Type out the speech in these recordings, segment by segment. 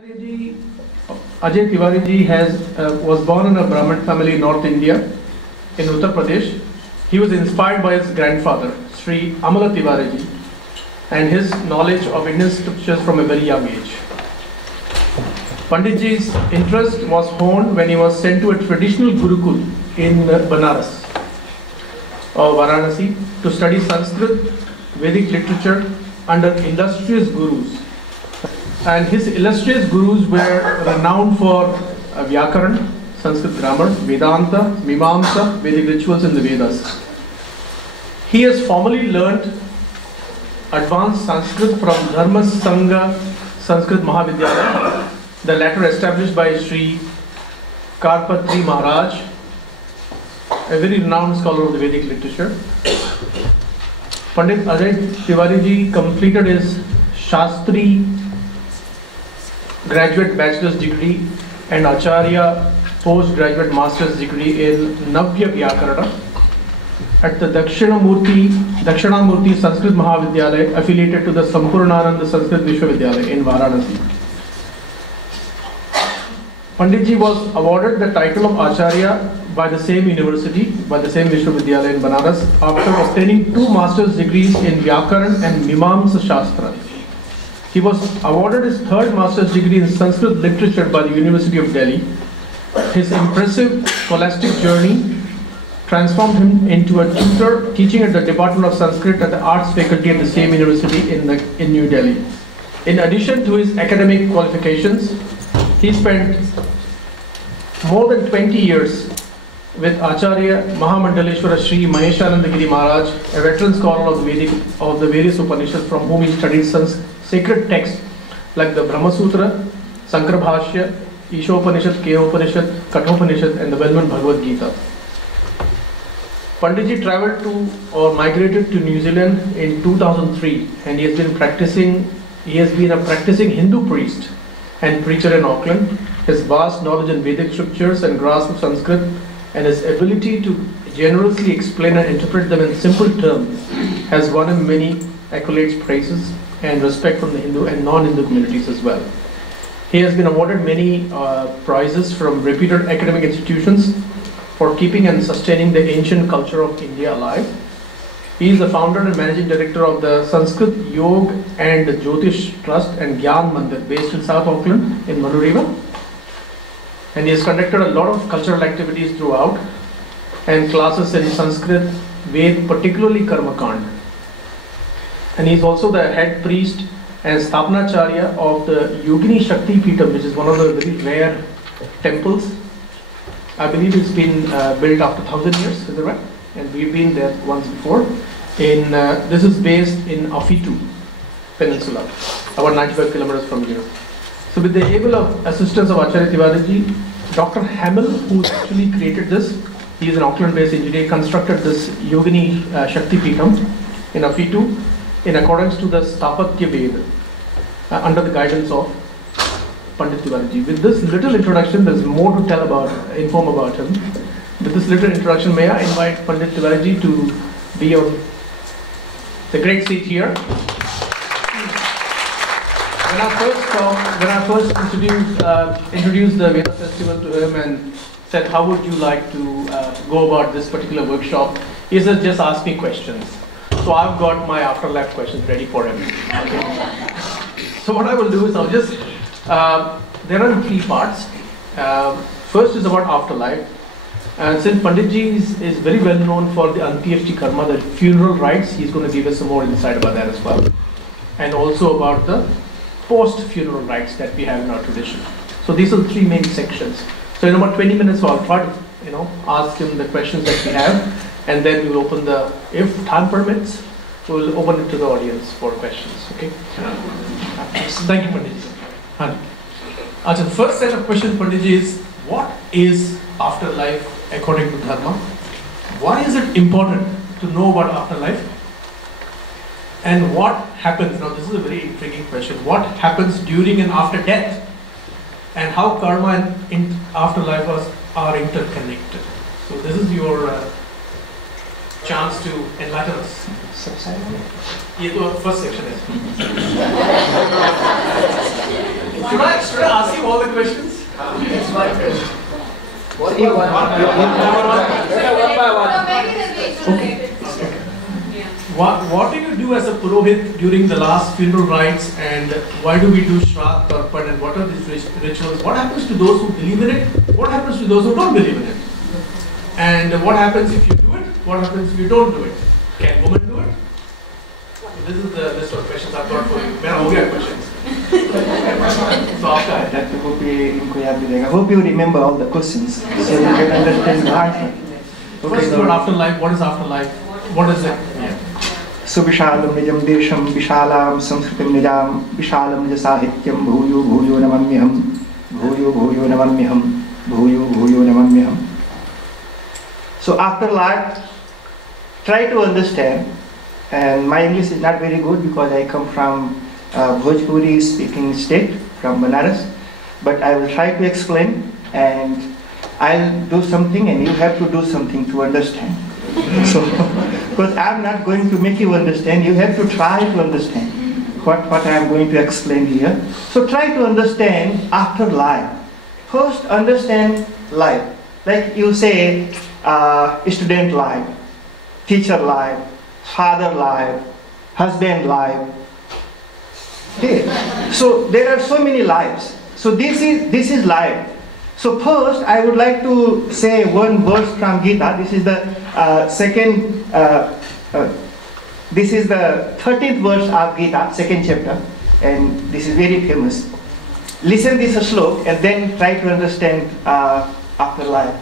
Ajay Tiwari ji was born in a Brahmin family in North India, in Uttar Pradesh. He was inspired by his grandfather, Sri Amala Tiwari ji, and his knowledge of Indian scriptures from a very young age. Pandit ji's interest was honed when he was sent to a traditional Gurukul in Banaras or Varanasi to study Sanskrit, Vedic literature under illustrious gurus. And his illustrious gurus were renowned for Vyakaran, Sanskrit grammar, Vedanta, Mimamsa, Vedic rituals in the Vedas. He has formally learnt advanced Sanskrit from Dharma Sangha Sanskrit Mahavidyalaya, the latter established by Sri Karpatri Maharaj, a very renowned scholar of the Vedic literature. Pandit Ajay Tiwari ji completed his Shastri graduate bachelor's degree and Acharya postgraduate master's degree in Navya Vyakarana at the Dakshinamurti Sanskrit Mahavidyalaya affiliated to the Sampurnananda Sanskrit Vishwavidyalaya in Varanasi. Pandit ji was awarded the title of Acharya by the same university, by the same Vishwavidyalaya in Banaras, after obtaining 2 master's degrees in Vyakaran and Mimamsa Shastra. He was awarded his 3rd master's degree in Sanskrit literature by the University of Delhi. His impressive scholastic journey transformed him into a tutor teaching at the Department of Sanskrit at the Arts Faculty at the same university in New Delhi. In addition to his academic qualifications, he spent more than 20 years with Acharya Mahamandaleshwara Sri Maheshanandagiri Maharaj, a veteran scholar of the various Upanishads, from whom he studied sacred texts like the Brahma Sutra, Sankara Bhashya, Ishopanishad, Keopanishad, Kathopanishad, and the well-known Bhagavad Gita. Panditji traveled to or migrated to New Zealand in 2003, and he has been a practicing Hindu priest and preacher in Auckland. His vast knowledge in Vedic scriptures and grasp of Sanskrit and his ability to generously explain and interpret them in simple terms has won him many accolades, praises, and respect from the Hindu and non-Hindu communities as well. He has been awarded many prizes from reputed academic institutions for keeping and sustaining the ancient culture of India alive. He is the founder and managing director of the Sanskrit Yoga and Jyotish Trust and Gyan Mandir based in South Auckland in Manuriva. And he has conducted a lot of cultural activities throughout and classes in Sanskrit, Ved, particularly Karma Kand. And he is also the head priest and Sthapanacharya of the Yogini Shakti Peetham, which is one of the very rare temples. I believe it's been built after 1,000 years, is that right? And we've been there once before. This is based in Afitu Peninsula, about 95 kilometers from here. So with the able assistance of Acharya Tiwari ji, Dr. Hamill, who actually created this, he is an Auckland-based engineer, constructed this Yogini Shakti Peetham in Afitu in accordance to the Sthapatya Veda under the guidance of Pandit Tiwari ji. With this little introduction, there's more to inform about him. With this little introduction, may I invite Pandit Tiwari ji to be on the great seat here. When I first introduced the Veda Festival to him and said, how would you like to go about this particular workshop, he said, just ask me questions. So I've got my afterlife questions ready for him. Okay. So what I will do is there are 3 parts. First is about afterlife. And since Panditji is very well known for the Antyeshti Karma, the funeral rites, he's going to give us some more insight about that as well. And also about the post-funeral rites that we have in our tradition. So these are the 3 main sections. So in about 20 minutes, I'll try to ask him the questions that we have, and then we will open if time permits, we will open it to the audience for questions. Okay. Thank you, Panditji. The first set of questions, Panditji, is what is afterlife according to Dharma? Why is it important to know about afterlife? And what happens, now this is a very intriguing question, what happens during and after death? And how karma and afterlife are interconnected? So this is your chance to enlighten us. ये तो first section है. Should I ask you all the questions? Yes, one question. One by one. What do you do as a Purohit during the last funeral rites, and why do we do Shraddh, Tarpan, and what are these rituals? What happens to those who believe in it? What happens to those who don't believe in it? And what happens if you do it? What happens if you don't do it? Can women do it? This is the list of questions I've got for you. मेरा हो गया questions. So आपका है. That hope इनको याद रहेगा. Hope you remember all the questions so you can understand the answer. First about afterlife. What is afterlife? What is it? Yeah. सुविशालं निजं देशं विशालां संस्कृतिं निजां विशालं निज साहित्यं भूयो भूयो नमाम्यहं भूयो भूयो नमाम्यहं भूयो भूयो नमाम्यहं. So afterlife, try to understand. And my English is not very good because I come from Bhojpuri speaking state from Banaras, but I will try to explain, and I'll do something and you have to do something to understand. So, because I'm not going to make you understand, you have to try to understand what I am going to explain here. So try to understand afterlife. First understand life. Like you say, student life, teacher life, father life, husband life. Okay. So there are so many lives. So this is life. So first I would like to say one verse from Gita. This is the this is the 13th verse of Gita, second chapter, and this is very famous. Listen this slok and then try to understand afterlife.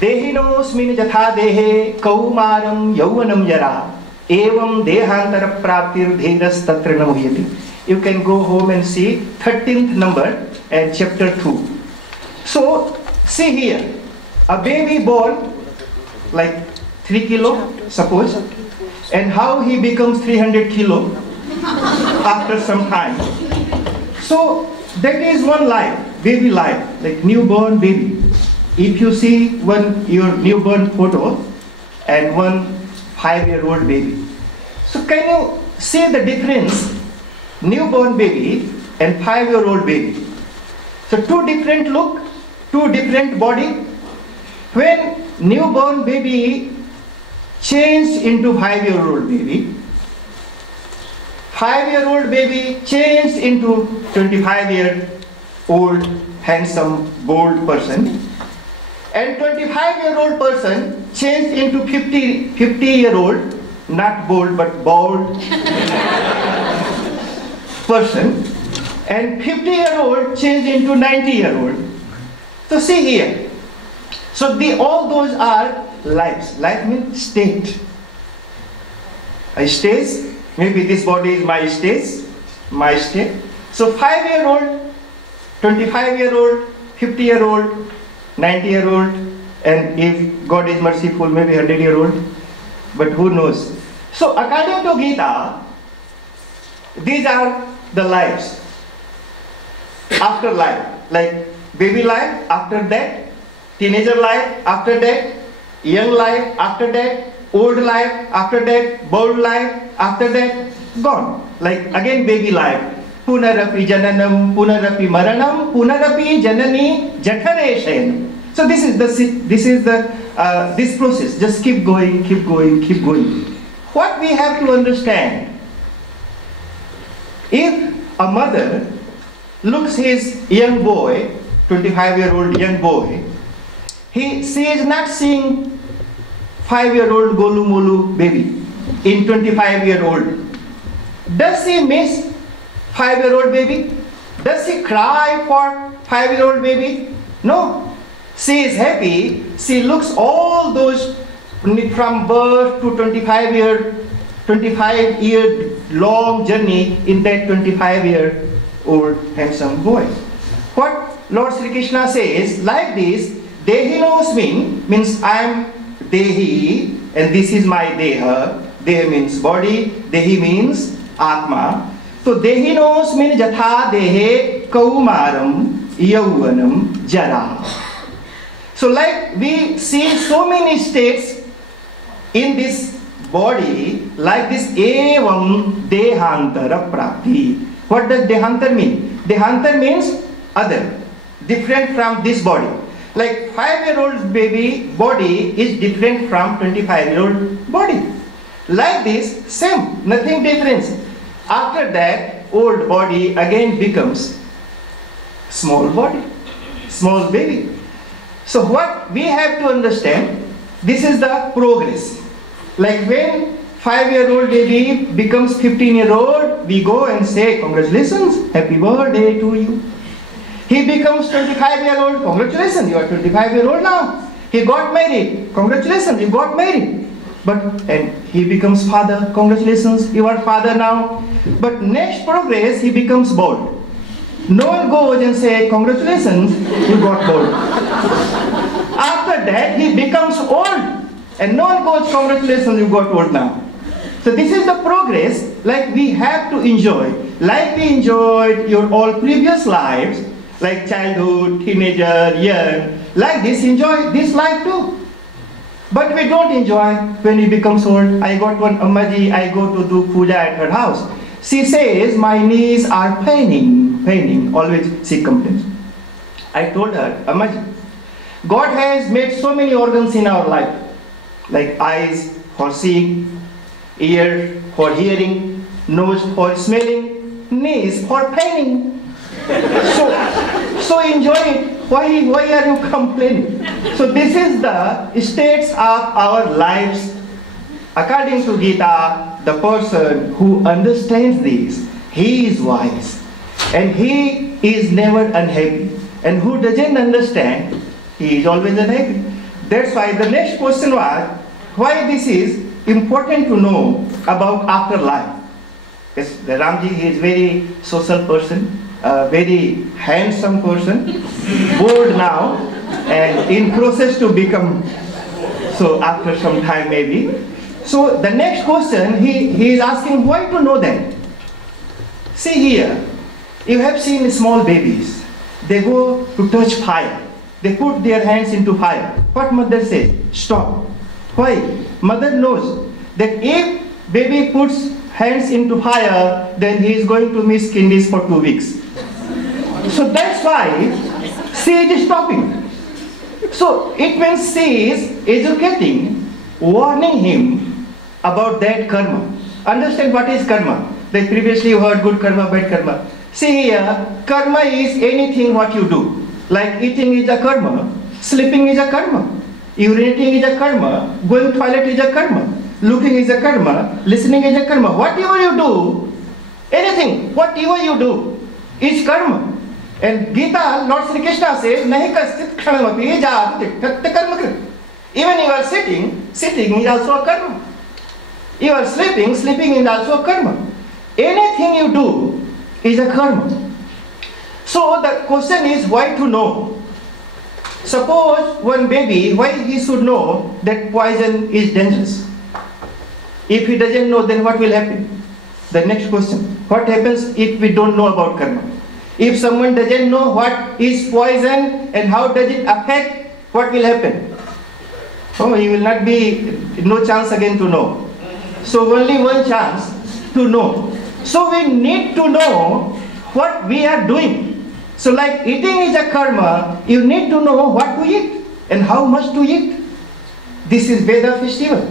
Dehinosmin jatha dehe kaumaram yauvanam yara evam dehantara praptir dhiras tatra namuhyati. You can go home and see 13th number and chapter 2. So see here, a baby born like 3 kilo, suppose, and how he becomes 300 kilo after some time. So that is one life, baby life, like newborn baby. If you see your newborn photo and one 5-year-old baby, so can you see the difference? Newborn baby and 5-year-old baby. So two different look, two different body. When newborn baby changed into 5-year-old baby, 5-year-old baby changed into 25-year-old handsome bold person, and 25-year-old person changed into 50-year-old, not bold but bald person, and 50-year-old changed into 90-year-old. So see here. So all those are lives. Life means state. A stage, maybe this body is my stage, my state. So 5-year-old, 25-year-old, 50-year-old, 90-year-old, and if God is merciful, maybe 100-year-old, but who knows. So according to Gita, these are the lives. After life, like baby life, after that, teenager life, after that, young life, after that, old life, after that, bold life, after that, gone. Like again baby life. Punarapi jananam, punarapi maranam, punarapi janani jathare shayanam. So this process. Just keep going, keep going, keep going. What we have to understand, if a mother looks his young boy, 25-year-old young boy, she is not seeing 5-year-old Golu Molu baby in 25-year-old. Does she miss 5-year-old baby? Does she cry for 5-year-old baby? No. She is happy. She looks all those from birth to 25-year long journey in that 25-year-old handsome boy. What Lord Sri Krishna says, like this, Dehinosmin means I am Dehi and this is my Deha. Deha means body, Dehi means Atma. So Dehinosmin jatha dehe kaumaram yauvanam jara. So like we see so many states in this body like this evam dehantara prapti. What does dehantar mean? Dehantar means other, different from this body. Like 5-year-old baby body is different from 25-year-old body. Like this, same, nothing difference. After that, old body again becomes small body, small baby. So what we have to understand, this is the progress. Like when 5-year-old baby becomes 15-year-old, we go and say, congratulations, happy birthday to you. He becomes 25-year-old, congratulations, you are 25-year-old now. He got married, congratulations, you got married. And he becomes father, congratulations, you are father now. But next progress, he becomes bald. No one goes and says, congratulations, you got bald. After that, he becomes old. And no one goes, congratulations, you got old now. So this is the progress, like we have to enjoy. Like we enjoyed your all previous lives, like childhood, teenager, young, like this, enjoy this life too. But we don't enjoy when we become old. I got one Ammaji, I go to do puja at her house. She says, my knees are paining, always she complains. I told her, Ammaji, God has made so many organs in our life, like eyes for seeing, ear for hearing, nose for smelling, knees for paining. So enjoy it. Why are you complaining? So this is the states of our lives. According to Gita, the person who understands this, he is wise. And he is never unhappy. And who doesn't understand, he is always unhappy. That's why the next question was, why this is important to know about afterlife. Yes, the Ramji, he is very social person. Very handsome person, bored now, and in process to become so after some time maybe. So the next question, he is asking why to know that. See here, you have seen small babies, they go to touch fire, they put their hands into fire. What mother says? Stop. Why? Mother knows that if baby puts hands into fire, then he is going to miss kidneys for 2 weeks. So that's why she is stopping. So it means she is educating, warning him about that karma. Understand what is karma? Like previously you heard good karma, bad karma. See here, karma is anything what you do. Like eating is a karma, sleeping is a karma, urinating is a karma, going to toilet is a karma, looking is a karma, listening is a karma. Whatever you do, anything, whatever you do is karma. And Gita, Lord Sri Krishna says, Nahi kaschit khanamapi jat karma krit. Even you are sitting is also a karma. You are sleeping is also a karma. Anything you do is a karma. So the question is why to know? Suppose one baby, why he should know that poison is dangerous? If he doesn't know, then what will happen? The next question, what happens if we don't know about karma? If someone doesn't know what is poison and how does it affect, what will happen? Oh, he will not be, no chance again to know. So only one chance to know. So we need to know what we are doing. So like eating is a karma, you need to know what to eat and how much to eat. This is Veda Festival.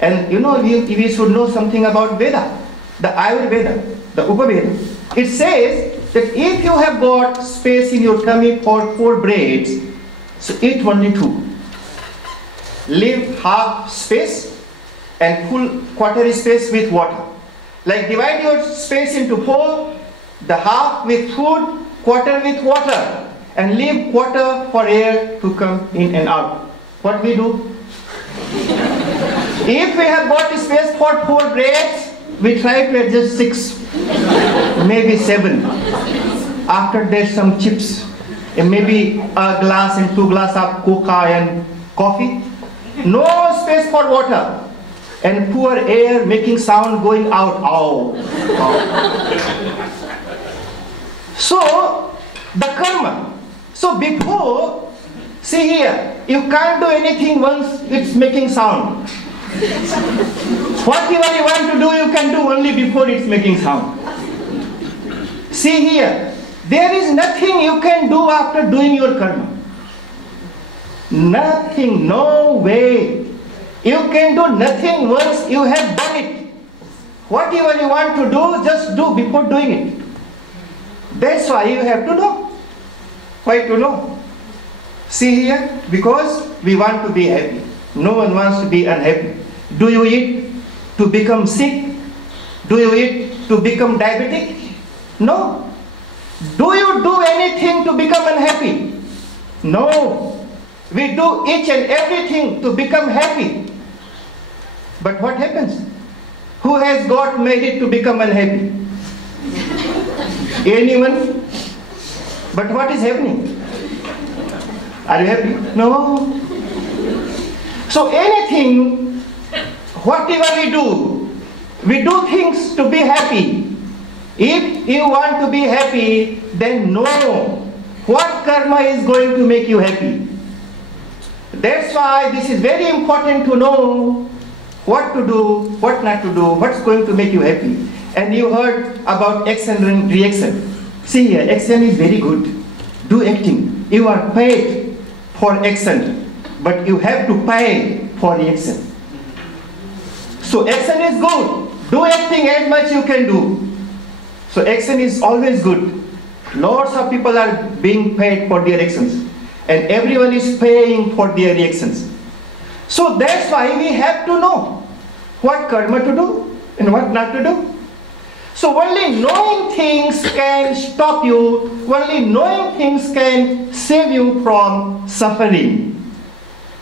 And you know, we should know something about Veda, the Ayurveda, the Upaveda. It says that if you have got space in your tummy for 4 breads, so eat only 2. Leave half space and full quarter space with water. Like divide your space into 4, the half with food, quarter with water, and leave quarter for air to come in and out. What we do? If we have got space for 4 breads, we try to adjust 6, maybe 7. After that, some chips, and maybe a glass and 2 glasses of coca and coffee. No space for water, and poor air making sound going out. Ow. So the karma. So before, see here, you can't do anything once it's making sound. Whatever you want to do, you can do only before it's making sound. See here, there is nothing you can do after doing your karma. Nothing, no way. You can do nothing once you have done it. Whatever you want to do, just do before doing it. That's why you have to know. Why to know? See here, because we want to be happy. No one wants to be unhappy. Do you eat to become sick? Do you eat to become diabetic? No. Do you do anything to become unhappy? No. We do each and everything to become happy. But what happens? Who has got married to become unhappy? Anyone? But what is happening? Are you happy? No. So anything, whatever we do things to be happy. If you want to be happy, then know what karma is going to make you happy. That's why this is very important to know what to do, what not to do, what's going to make you happy. And you heard about action and reaction. See here, action is very good. Do acting. You are paid for action, but you have to pay for reaction. So action is good. Do acting as much you can do. So action is always good. Lots of people are being paid for their actions, and everyone is paying for their reactions. So that's why we have to know what karma to do and what not to do. So only knowing things can stop you, only knowing things can save you from suffering.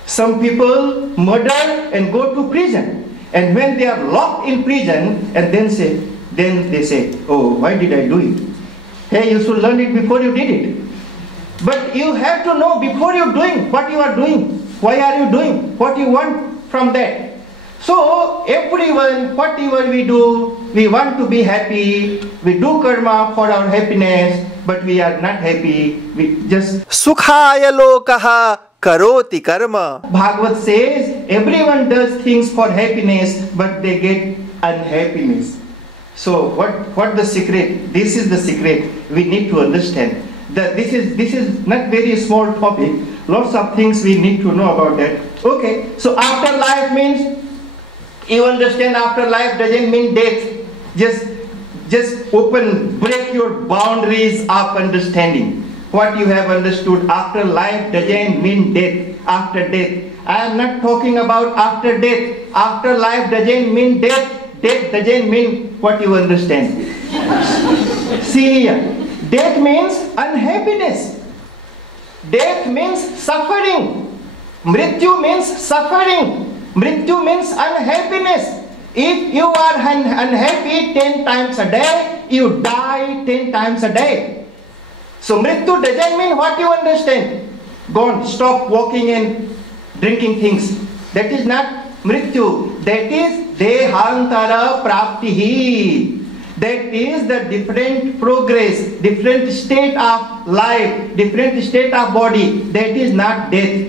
Some people murder and go to prison, and when they are locked in prison, and then they say, oh, why did I do it? Hey, you should learn it before you did it. But you have to know before you're doing what you are doing. Why are you doing? What you want from that? So everyone, whatever we do, we want to be happy. We do karma for our happiness, but we are not happy. We just Sukhaya lokaha karoti karma. Bhagavad says everyone does things for happiness, but they get unhappiness. So what the secret? This is the secret. We need to understand that this is not very small topic. Lots of things we need to know about that. Okay, so afterlife means, you understand, afterlife doesn't mean death. Just break your boundaries of understanding. What you have understood, afterlife doesn't mean death, after death. I am not talking about after death. Afterlife doesn't mean death. Death doesn't mean what you understand. See here, death means unhappiness. Death means suffering. Mrityu means suffering. Mrityu means unhappiness. If you are unhappy 10 times a day, you die 10 times a day. So Mrityu doesn't mean what you understand. Gone, stop walking and drinking things. That is not Mrityu. That is Dehantara Praptihi. That is the different progress, different state of life, different state of body. That is not death.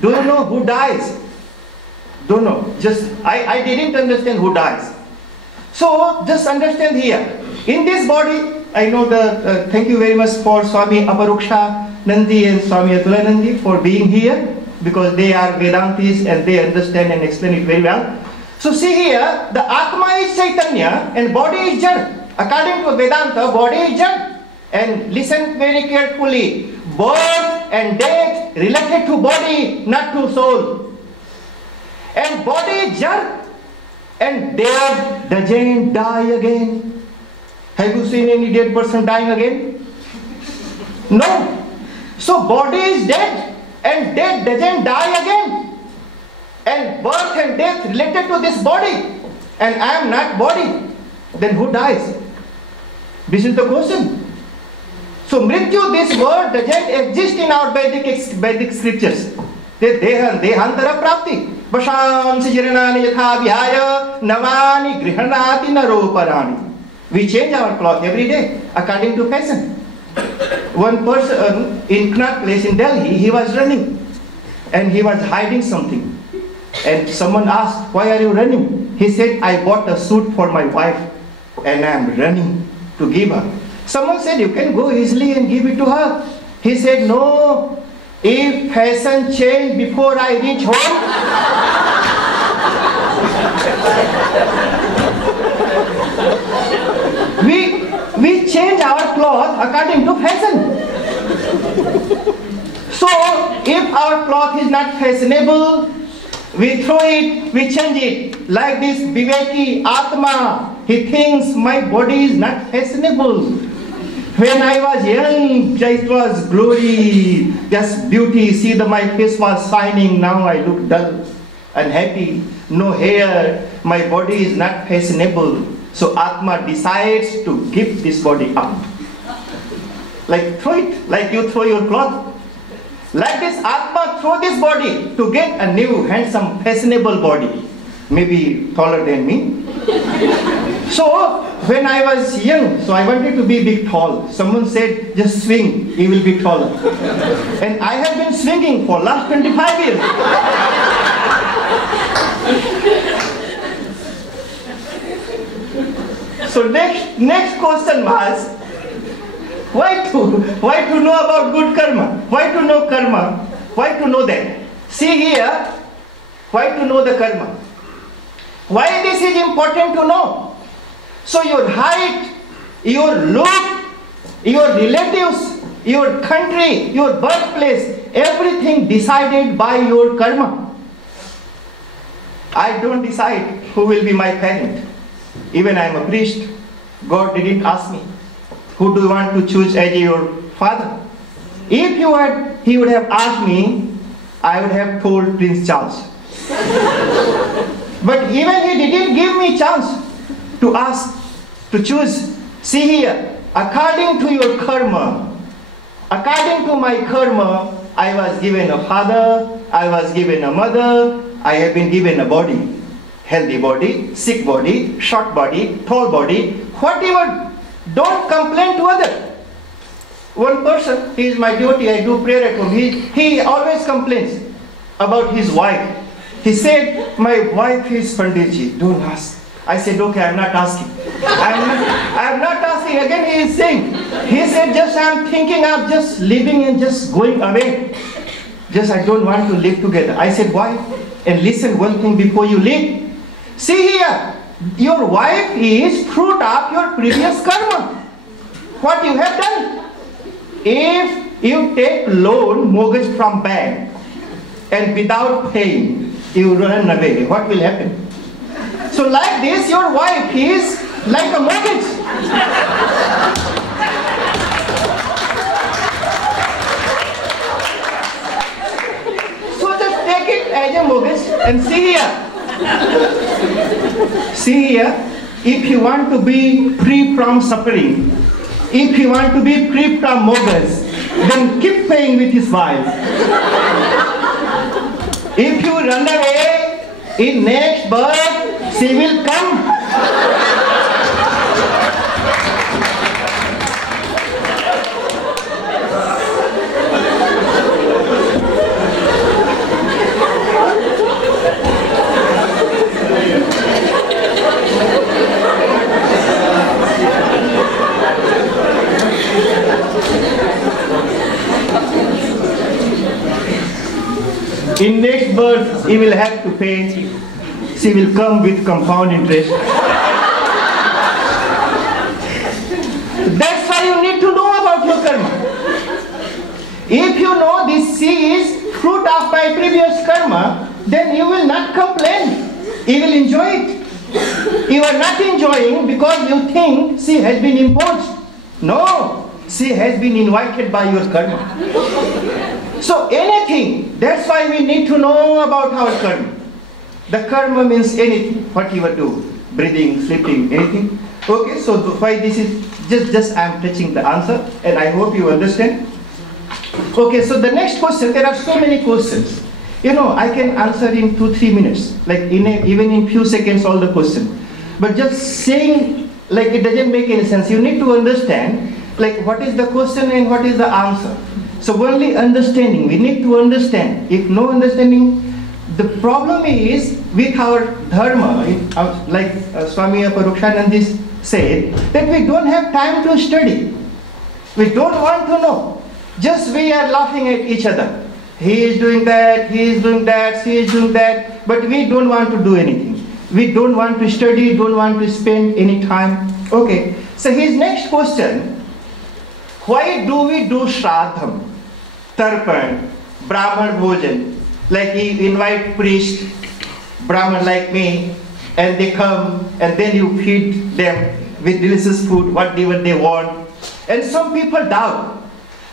Do you know who dies? Don't know. Just I didn't understand who dies. So just understand here. In this body, I know the thank you very much for Swami Aparuksha Nandi and Swami Atula Nandi for being here, because they are Vedantis and they understand and explain it very well. So see here, the Atma is Chaitanya and body is Jad. According to Vedanta, body is Jad. And listen very carefully. Birth and death related to body, not to soul. And body is Jad. And dead doesn't die again. Have you seen any dead person dying again? No. So body is dead and dead doesn't die again. And birth and death related to this body, and I am not body, then who dies? This is the question. So Mrityu, this word doesn't exist in our Vedic scriptures. Dehantara prapti. Vashamsi jiranani yatha vihaya navani grihanati naroparani. We change our cloth every day according to fashion. One person in Knut place in Delhi, he was running and he was hiding something. And someone asked, why are you running? He said, I bought a suit for my wife and I am running to give her. Someone said, you can go easily and give it to her. He said, no, if fashion change before I reach home, we change our clothes according to fashion. So, if our cloth is not fashionable, we throw it, we change it. Like this Viveki Atma, he thinks my body is not fashionable. When I was young, it was glory, just beauty. See, my face was shining. Now I look dull, unhappy, no hair. My body is not fashionable. So Atma decides to give this body up. Like throw it, like you throw your cloth. Like this Atma throw this body to get a new, handsome, fashionable body. Maybe taller than me. So, when I was young, so I wanted to be big tall. Someone said, just swing, you will be taller. And I have been swinging for last 25 years. So next question was, why to know about good karma? Why to know karma? Why to know that? See here, why to know the karma? Why this is important to know? So your height, your look, your relatives, your country, your birthplace, everything decided by your karma. I don't decide who will be my parent. Even I am a priest. God didn't ask me, who do you want to choose as your father? If he would have asked me, I would have told Prince Charles. But even he didn't give me chance to ask, to choose. See here, according to your karma, according to my karma, I was given a father, I was given a mother, I have been given a body. Healthy body, sick body, short body, tall body, whatever. Don't complain to others. One person, he is my devotee, I do prayer at home, he always complains about his wife. He said, my wife is Panditji, don't ask. I said, okay, I am not asking. I am not asking. Again he is saying, he said, just I am thinking of just leaving and just going away. Just I don't want to live together. I said, why? And listen one thing before you leave. See here, your wife is fruit of your previous karma. What you have done? If you take loan, mortgage from bank, and without paying, you run away, what will happen? So like this, your wife is like a mortgage. So just take it as a mortgage and see here. See here, if you want to be free from suffering, if you want to be free from mortgage, then keep paying with his wife. If you run away, in next birth, she will come. In next birth, he will have to pay. She will come with compound interest. That's why you need to know about your karma. If you know this sea is fruit of my previous karma, then you will not complain. You will enjoy it. You are not enjoying because you think she has been imposed. No, she has been invited by your karma. So anything, that's why we need to know about our karma. The karma means anything, what you do, breathing, sleeping, anything. Okay, so why this is, just I am touching the answer and I hope you understand. Okay, so the next question, there are so many questions. You know, I can answer in 2-3 minutes, like even in few seconds all the questions. But just saying, like it doesn't make any sense. You need to understand, like what is the question and what is the answer. So only understanding, we need to understand. If no understanding, the problem is with our dharma, like Swami Aparukshanandis said, that we don't have time to study. We don't want to know. Just we are laughing at each other. He is doing that, he is doing that, she is doing that, but we don't want to do anything. We don't want to study, don't want to spend any time. Okay, so his next question, why do we do Shraddham, Tarpan, Brahman Bhojan? Like he invite priest, Brahman like me, and they come and then you feed them with delicious food, whatever they want. And some people doubt,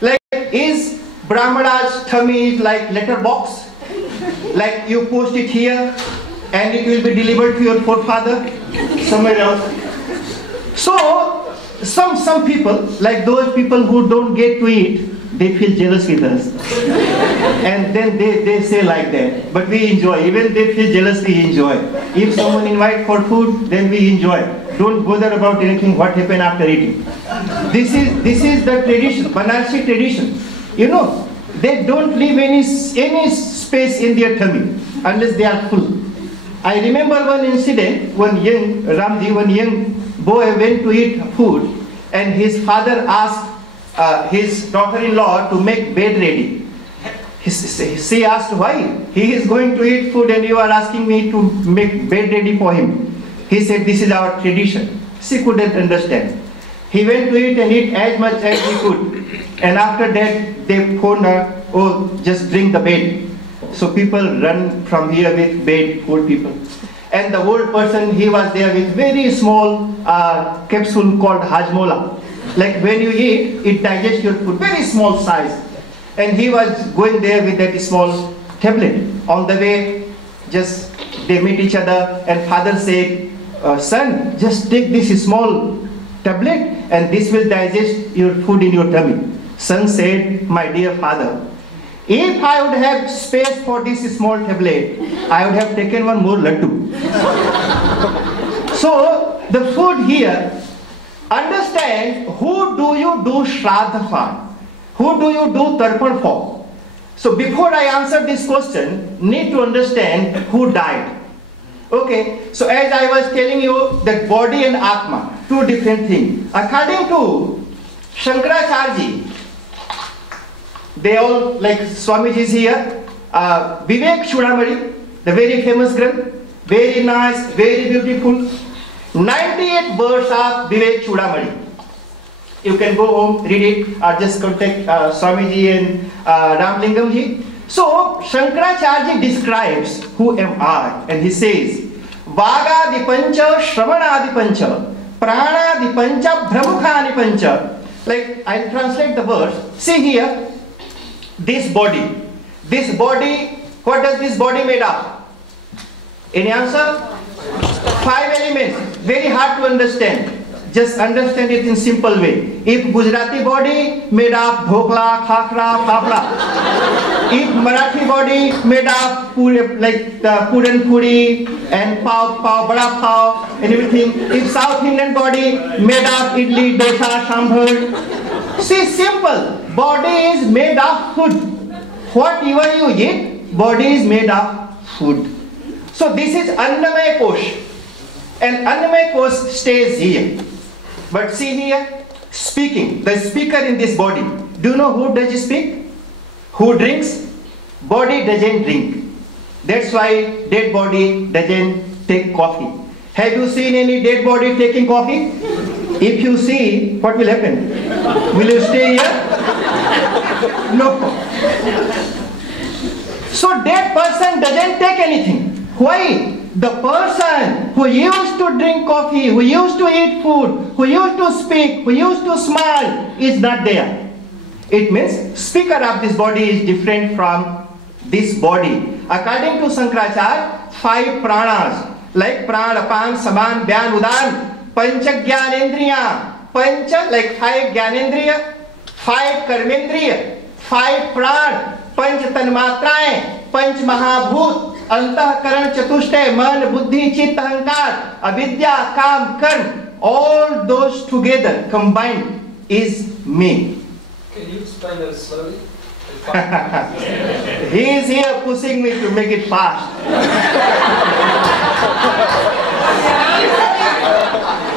like is Brahmana's tummy like letterbox? Like you post it here and it will be delivered to your forefather somewhere else. So some people, like those people who don't get to eat, they feel jealous with us. And then they say like that. But we enjoy. Even they feel jealous, we enjoy. If someone invite for food, then we enjoy. Don't bother about anything what happened after eating. This is the tradition, Banarsi tradition. You know, they don't leave any space in their tummy unless they are full. I remember one incident, one young boy went to eat food and his father asked his daughter-in-law to make bed ready. She asked why? He is going to eat food and you are asking me to make bed ready for him. He said this is our tradition. She couldn't understand. He went to eat and eat as much as he could. And after that they phoned her, oh, just bring the bed. So people run from here with bed, old people. And the old person, he was there with very small capsule called hajmola. Like when you eat, it digests your food, very small size. And he was going there with that small tablet. On the way, just they meet each other and father said, son, just take this small tablet and this will digest your food in your tummy. Son said, my dear father, if I would have space for this small tablet, I would have taken one more laddu. So the food here, understand who do you do Shraddha for? Who do you do Tarpan for? So before I answer this question, need to understand who died. Okay, so as I was telling you that body and Atma, two different things. According to Shankaracharya, they all, like Swamiji is here, Vivek Chudamani, the very famous Granth, very nice, very beautiful, 98 verse of Vivek Chudamani. You can go home, read it, or just contact Swamiji and Ramlingamji. So Shankaracharya describes who am I, and he says, Vagadipancha, Shravanadipancha, Pranadipancha, Brahmukhanipancha. Like I'll translate the verse. See here, this body, what does this body made of? Any answer? 5 elements, very hard to understand. Just understand it in simple way. If Gujarati body made of dhokla, khakra, fafda. If Marathi body made of like the puran puri and pav, bada pav and everything. If South Indian body made of idli, dosa, sambar. See, simple. Body is made of food. Whatever you eat, body is made of food. So this is Annamaya Kosh. And Annamaya Kosh stays here. But see here, speaking, the speaker in this body. Do you know who does speak? Who drinks? Body doesn't drink. That's why dead body doesn't take coffee. Have you seen any dead body taking coffee? If you see, what will happen? Will you stay here? No. So dead person doesn't take anything. Why? The person who used to drink coffee, who used to eat food, who used to speak, who used to smile is not there. It means speaker of this body is different from this body. According to Shankaracharya, 5 pranas like prana, apan, saman, dhyan, udan, pancha gyanendriya, pancha like 5 gyanendriya, 5 karmendriya, 5 pran, panch tanmatraएं, पंच महाभूत, अंतःकरण चतुष्टय, मन, बुद्धि, चित्त, अहंकार, अविद्या, काम, कर्म, all those together combined is me. Can you explain that slowly? He is here pushing me to make it fast.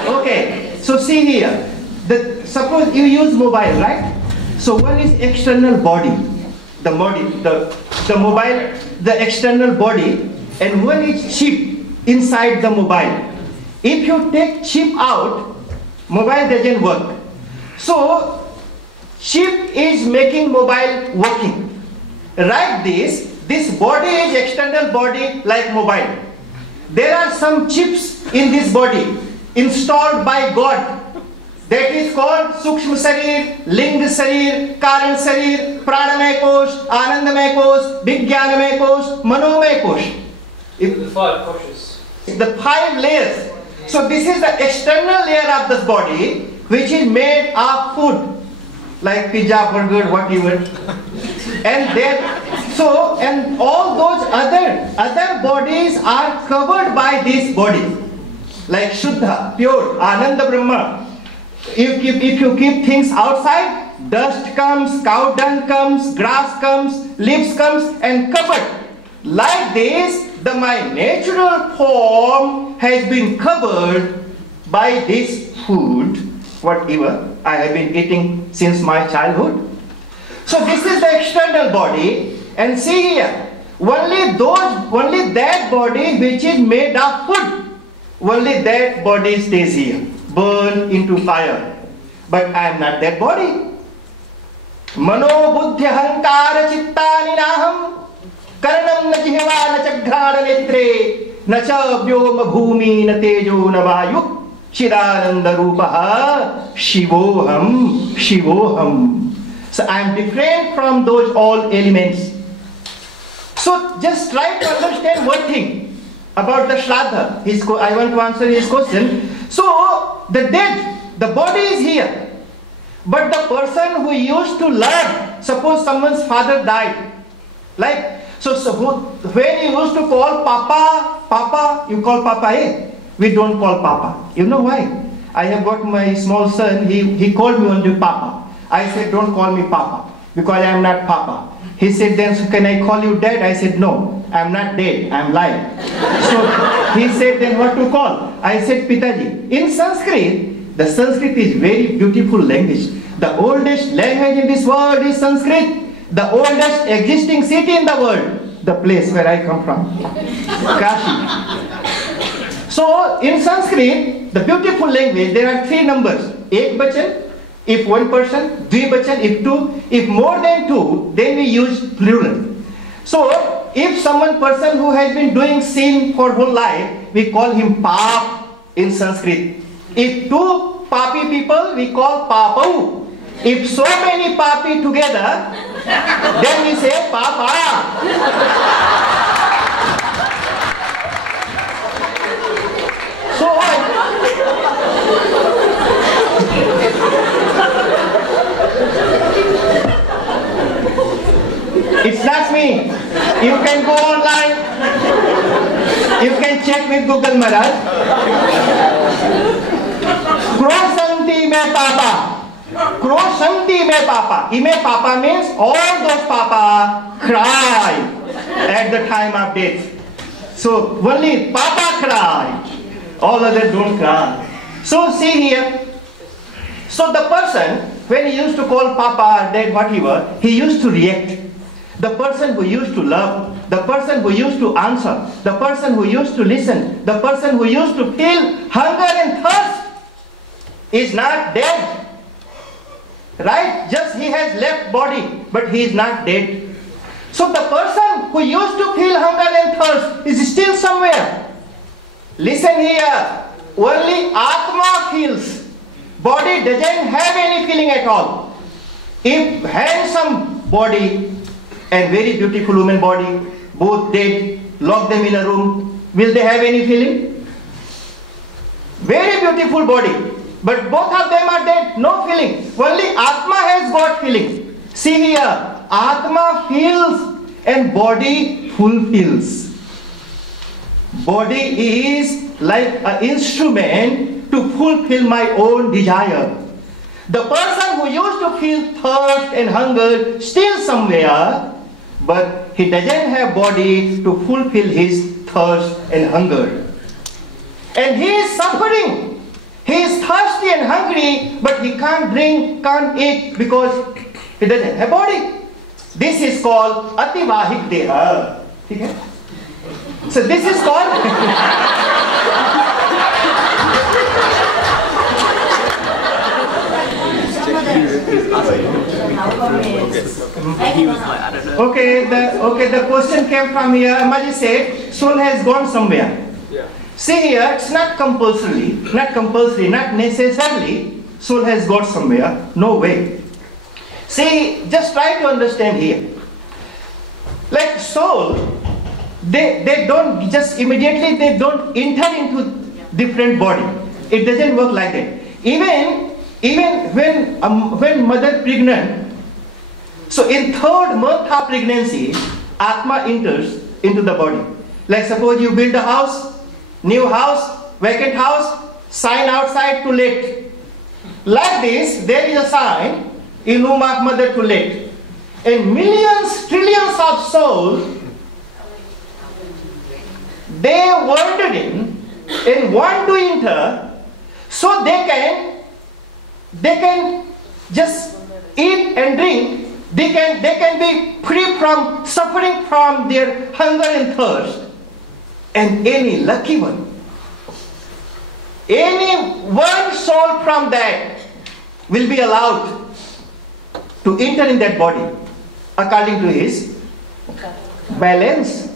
Okay, so see here. Suppose you use mobile, right? So one is external body, the mobile, the external body, and one is chip inside the mobile. If you take chip out, mobile doesn't work. So chip is making mobile working. Like this body is external body like mobile. There are some chips in this body installed by God. That is called Sukshma Sarir, Ling Sarir, Karan Sarir, Pranamay Kosh, Anandamay Kosh, Vijnanamay Kosh, Manomay Kosh. The 5 koshes. The 5 layers. So this is the external layer of this body, which is made of food, like pizza, burger, whatever. And all those other bodies are covered by this body, like Shuddha, pure, Ananda Brahma. If you keep things outside, dust comes, cow dung comes, grass comes, leaves comes, and covered. Like this, my natural form has been covered by this food, whatever I have been eating since my childhood. So this is the external body, and see here, only that body which is made of food, only that body stays here, burn into fire. But I am not that body. Mano buddhi ahankara chittani naham karanam na jihva na chaghara netre na cha vyoma bhumi na tejo na vayu chidananda rupaha shivoham shivoham. So I am different from those all elements. So just try to understand one thing about the Shraddha. I want to answer his question. So the dead, the body is here. But the person who used to learn, suppose someone's father died. So suppose when you used to call Papa, you call Papa, eh? We don't call Papa. You know why? I have got my small son, he called me only Papa. I said, don't call me Papa, because I am not Papa. He said, then can I call you Dad? I said, no, I am not dead, I am alive. So he said, then what to call? I said, Pitaji. In Sanskrit, the Sanskrit is very beautiful language. The oldest language in this world is Sanskrit. The oldest existing city in the world, the place where I come from, Kashi. So in Sanskrit, the beautiful language, there are 3 numbers. Ek bachan, if one person, dvibachan, if 2, if more than 2, then we use plural. So if someone person who has been doing sin for whole life, we call him Pap in Sanskrit. If 2 papi people, we call Papau. If so many papi together, then we say Papa. So it's not me. You can go online. You can check with Google Maharaj. Krosanti me Papa. Krosanti me Papa. Ime Papa means all those Papa cry at the time of death. So only Papa cry. All others don't cry. So see here. So the person, when he used to call Papa, Dad, whatever, he used to react. The person who used to love, the person who used to answer, the person who used to listen, the person who used to feel hunger and thirst is not dead. Right? Just he has left body, but he is not dead. So the person who used to feel hunger and thirst is still somewhere. Listen here. Only Atma feels. Body doesn't have any feeling at all. If handsome body and very beautiful woman body, both dead, lock them in a room, will they have any feeling? Very beautiful body, but both of them are dead, no feeling. Only Atma has got feeling. See here, Atma feels and body fulfills. Body is like an instrument to fulfill my own desire. The person who used to feel thirst and hunger still somewhere, but he doesn't have body to fulfill his thirst and hunger. And he is suffering. He is thirsty and hungry, but he can't drink, can't eat because he doesn't have body. This is called ativahik deha. Okay? So this is called Okay, the question came from here. Amaji said, soul has gone somewhere. See here, it's not compulsory, not necessarily soul has gone somewhere. No way. See, just try to understand here. Like soul, they don't just immediately, they don't enter into different body. It doesn't work like that. Even when mother pregnant, so in third month of pregnancy, Atma enters into the body. Like suppose you build a house, new house, vacant house, sign outside to let. Like this, there is a sign in room of mother to let. And millions, trillions of souls, they wandered in and want to enter, so they can just eat and drink. They can be free from suffering from their hunger and thirst. And any lucky one, any one soul from that will be allowed to enter in that body according to his balance.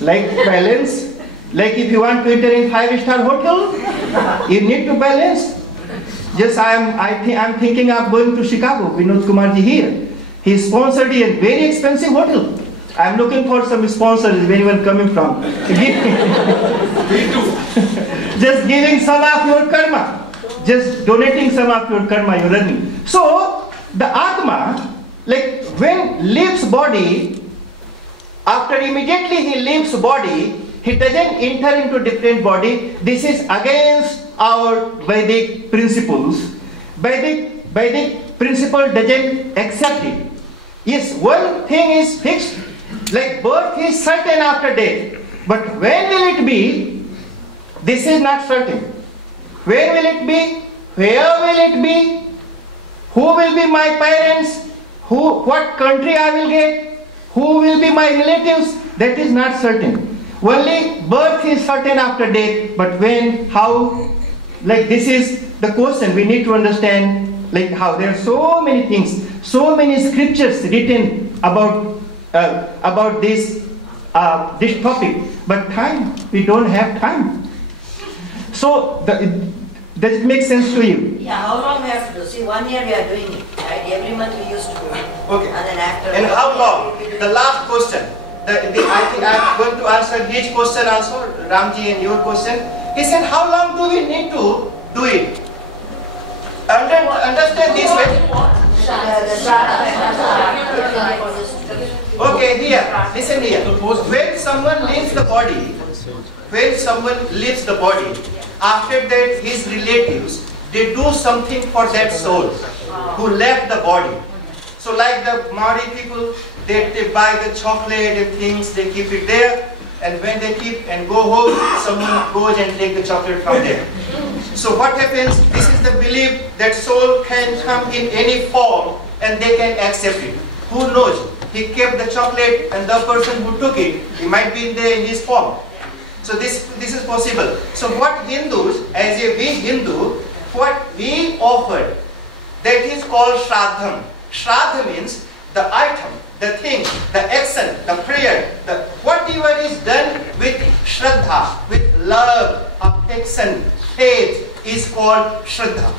Like balance, like if you want to enter in 5-star hotel, you need to balance. Just I'm thinking of going to Chicago. Vinod Kumarji here. He sponsored a very expensive hotel. I'm looking for some sponsors. Is anyone coming from? Just giving some of your karma. Just donating some of your karma you're earning. So the Atma, like when leaves body, after immediately he leaves body, he doesn't enter into different body. This is against our Vedic principles. Vedic principle doesn't accept it. Yes, one thing is fixed, like birth is certain after death. But when will it be? This is not certain. Where will it be? Where will it be? Who will be my parents? What country I will get? Who will be my relatives? That is not certain. Only birth is certain after death, but when, how, like this is the question we need to understand, like how there are so many things, so many scriptures written about this topic, but time, we don't have time. So, does it make sense to you? Yeah, how long we have to do? See, 1 year we are doing it, right? Every month we used to do it. Okay. And then after... And how long? The last question. I think I'm going to answer his question also, Ramji and your question. He said, how long do we need to do it? Understand this way? Okay, here, listen here. When someone leaves the body, after that his relatives, they do something for that soul who left the body. So like the Maori people, they buy the chocolate and things, they keep it there, and when they keep and go home, someone goes and take the chocolate from there. So what happens, this is the belief that soul can come in any form and they can accept it. Who knows? He kept the chocolate and the person who took it, he might be in there in his form. So this is possible. So what Hindus, as a we Hindu, what we offered, that is called Shraddham. Shraddha means the item, the thing, the action, the prayer, whatever is done with Shraddha, with love, affection, faith is called Shraddha.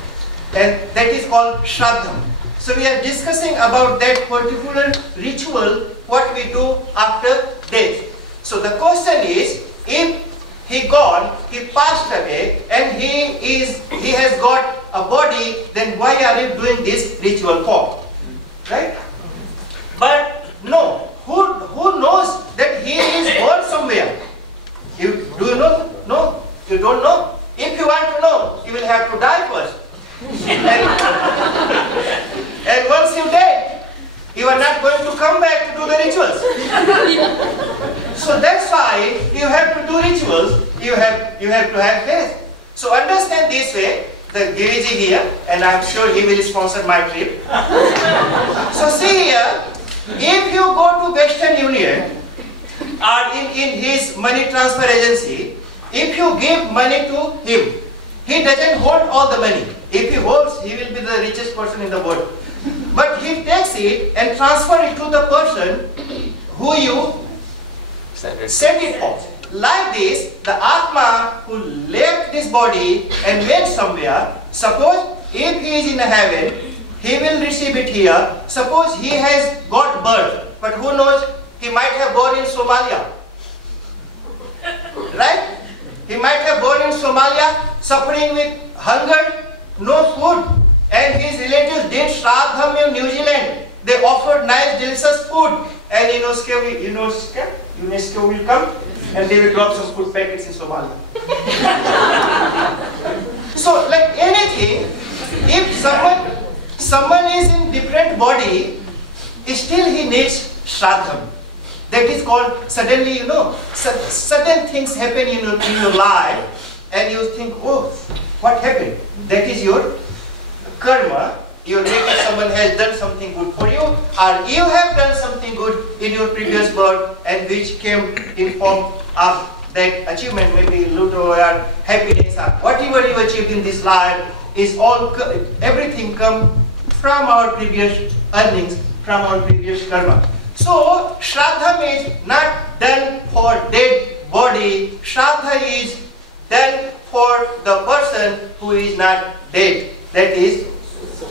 And that is called Shraddham. So we are discussing about that particular ritual, what we do after death. So the question is, if he gone, he passed away, and he has got a body, then why are you doing this ritual for? Right? But no, who knows that he is born somewhere? Do you know? No, you don't know. If you want to know, you will have to die first. And going to come back to do the rituals. So that's why you have to do rituals, you have to have faith. So understand this way, the Giriji here, and I'm sure he will sponsor my trip. So see here, if you go to Western Union or in his money transfer agency, if you give money to him, he doesn't hold all the money. If he holds, he will be the richest person in the world. But he takes it and transfer it to the person who you sent it for. Like this, the Atma who left this body and went somewhere, suppose if he is in heaven, he will receive it here. Suppose he has got birth, but who knows, he might have born in Somalia. Right? He might have born in Somalia, suffering with hunger, no food, and his relatives did Shraddham in New Zealand. They offered nice, delicious food, and UNESCO will come and they will drop some food packets in Somalia. So, like anything, if someone is in different body, still he needs Shraddham. That is called, suddenly, sudden things happen in your life, and you think, oh, what happened? That is your karma. Maybe someone has done something good for you, or you have done something good in your previous birth, and which came in form of that achievement, maybe luto or happiness, or whatever you achieved in this life, is all, everything come from our previous earnings, from our previous karma. So, Shraddha is not done for dead body, Shraddha is done for the person who is not dead. That is,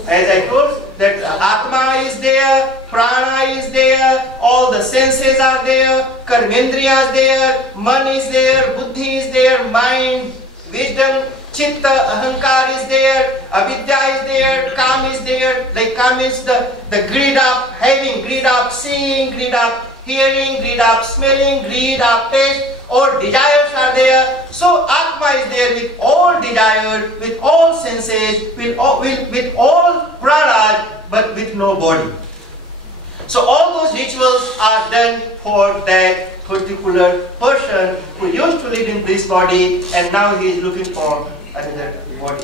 as I told, that Atma is there, Prana is there, all the senses are there, Karmendriya is there, Man is there, Buddhi is there, mind, wisdom, Chitta, Ahankar is there, Avidya is there, Kam is there. Like Kam is the greed of having, greed of seeing, greed of hearing, greed of smelling, greed of taste, all desires are there. So Atma is there with all desires, with all senses, with all pranas, but with no body. So all those rituals are done for that particular person who used to live in this body, and now he is looking for another body.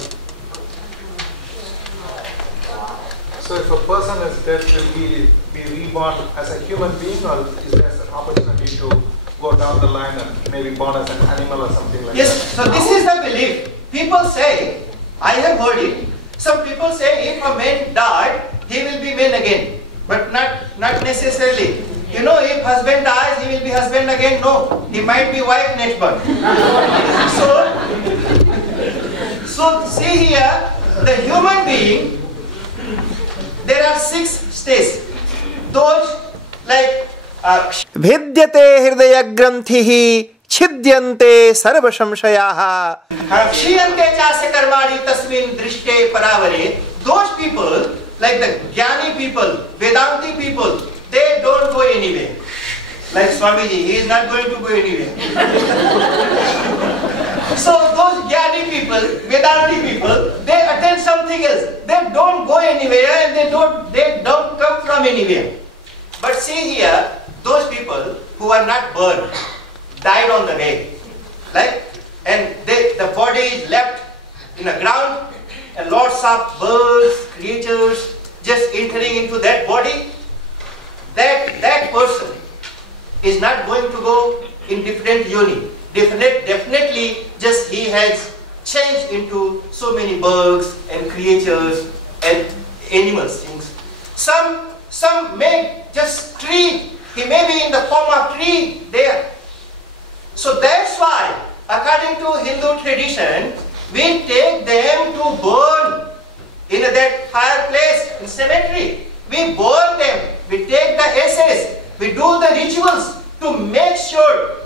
So if a person is dead, will he be reborn as a human being, or is there an opportunity to go down the line and maybe born as an animal or something like that? Yes, so this is the belief. People say, I have heard it, some people say if a man died, he will be man again. But not necessarily. If husband dies, he will be husband again. No, he might be wife next month. So see here, the human being, there are 6 stages. Those like भिद्यते हृदय ग्रंथि छिद्यन्ते सर्व संशयाः क्षीयन्ते चास्य कर्माणि तस्मिन् दृष्टे परावरे. Those people, like the Jnani people, Vedanti people, they don't go anywhere. Like Swamiji, he is not going to go anywhere. So those Jnani people, Vedanti people, they attend something else. They don't go anywhere, and they don't come from anywhere. But see here, those people who are not burned, died on the way, and the body is left in the ground, and lots of birds, creatures just entering into that body. That person is not going to go in different yoni. Definitely, just he has changed into so many bugs and creatures and animals, things. Some may just tree. He may be in the form of tree there. So that's why, according to Hindu tradition, we take them to burn in that fireplace in cemetery. We burn them. We take the ashes. We do the rituals to make sure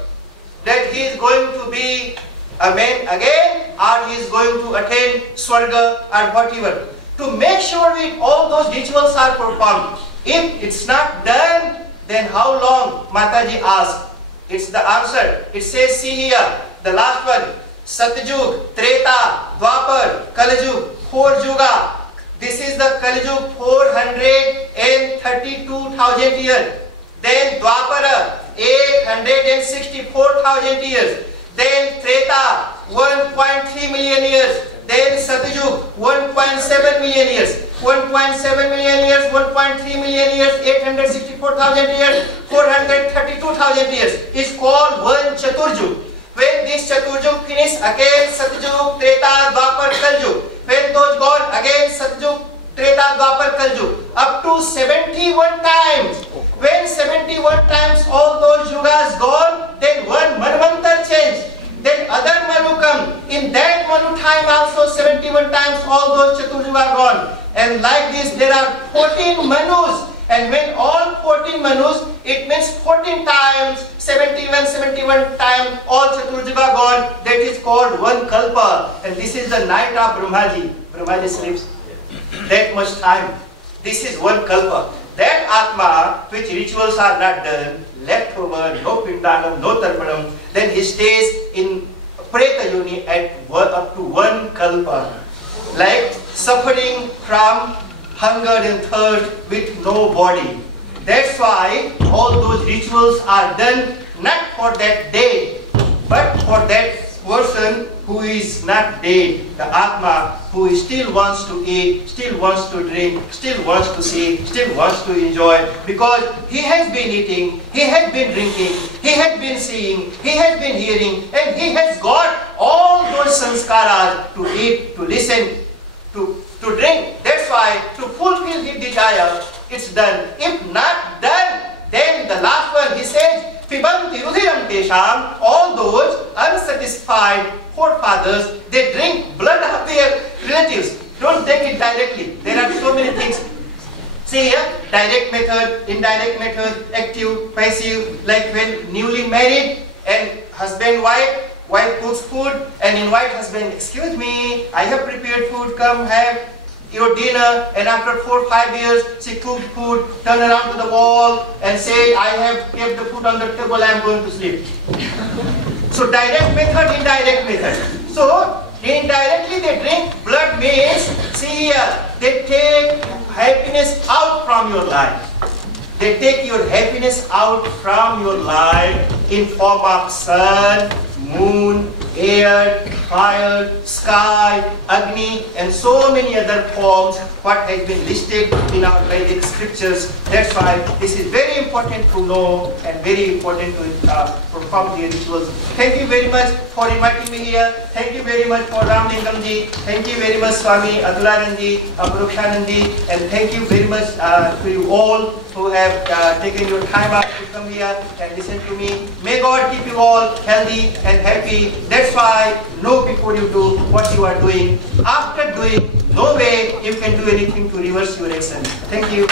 that he is going to be a man again, or he is going to attain Swarga or whatever. To make sure all those rituals are performed. If it's not done, then how long? Mataji asked. It's the answer. It says, see here, the last one. Satyug, Treta, Dwapar, Kalajug, 4 Juga, This is the Kali Yuga, 432,000 years. Then Dwapara, 864,000 years. Then Treta, 1.3 million years. Then Satyuga, 1.7 million years. 1.7 million years, 1.3 million years, 864,000 years, 432,000 years. Is called one Chaturjug. When this Chaturjug finish, again Satyuga, Treta, Dwapar, Kaljug. When those gone, again Satyuga, Treta, Dwapar, Kaljug. Up to 71 times. When 71 times all those yugas gone, then one Manvantar change. Then other Manu come. In that Manu time also 71 times all those Chaturjuga gone. And like this there are 14 Manus. And when all 14 Manus, it means 14 times, 71 times all Chaturjuga gone. That is called one Kalpa. And this is the night of Brahmaji. Brahmaji sleeps that much time. This is one Kalpa. That Atma, which rituals are not done, left over, no Pindanam, no Tarpanam, then he stays in Preta Yoni at up to one Kalpa. Like suffering from hunger and thirst with no body. That's why all those rituals are done not for that day, but for that person who is not dead, the Atma, who still wants to eat, still wants to drink, still wants to see, still wants to enjoy, because he has been eating, he has been drinking, he has been seeing, he has been hearing, and he has got all those sanskaras to eat, to listen, to drink. That's why to fulfill his desire, it's done. If not done, then the last one he says, Pibanti Rudhiram Tesham, all those unsatisfied forefathers, they drink blood of their relatives. Don't take it directly. There are so many things. See here, direct method, indirect method, active, passive, like when newly married and husband, wife cooks food and invite husband, excuse me, I have prepared food, come have your dinner, and after 4 or 5 years, she cooked food, turn around to the wall and say, I have kept the food on the table, I am going to sleep. So direct method, indirect method. So indirectly they drink blood means, see here, they take happiness out from your life. They take your happiness out from your life in form of sun, moon, air, fire, sky, Agni, and so many other forms what has been listed in our Vedic scriptures. That's why this is very important to know and very important to perform the rituals. Thank you very much for inviting me here. Thank you very much for Ramlingamji. Thank you very much Swami Adularanji, Purukshananji, and thank you very much to you all who have taken your time out to come here and listen to me. May God keep you all healthy and happy. That's why know before you do what you are doing. After doing, no way you can do anything to reverse your action. Thank you.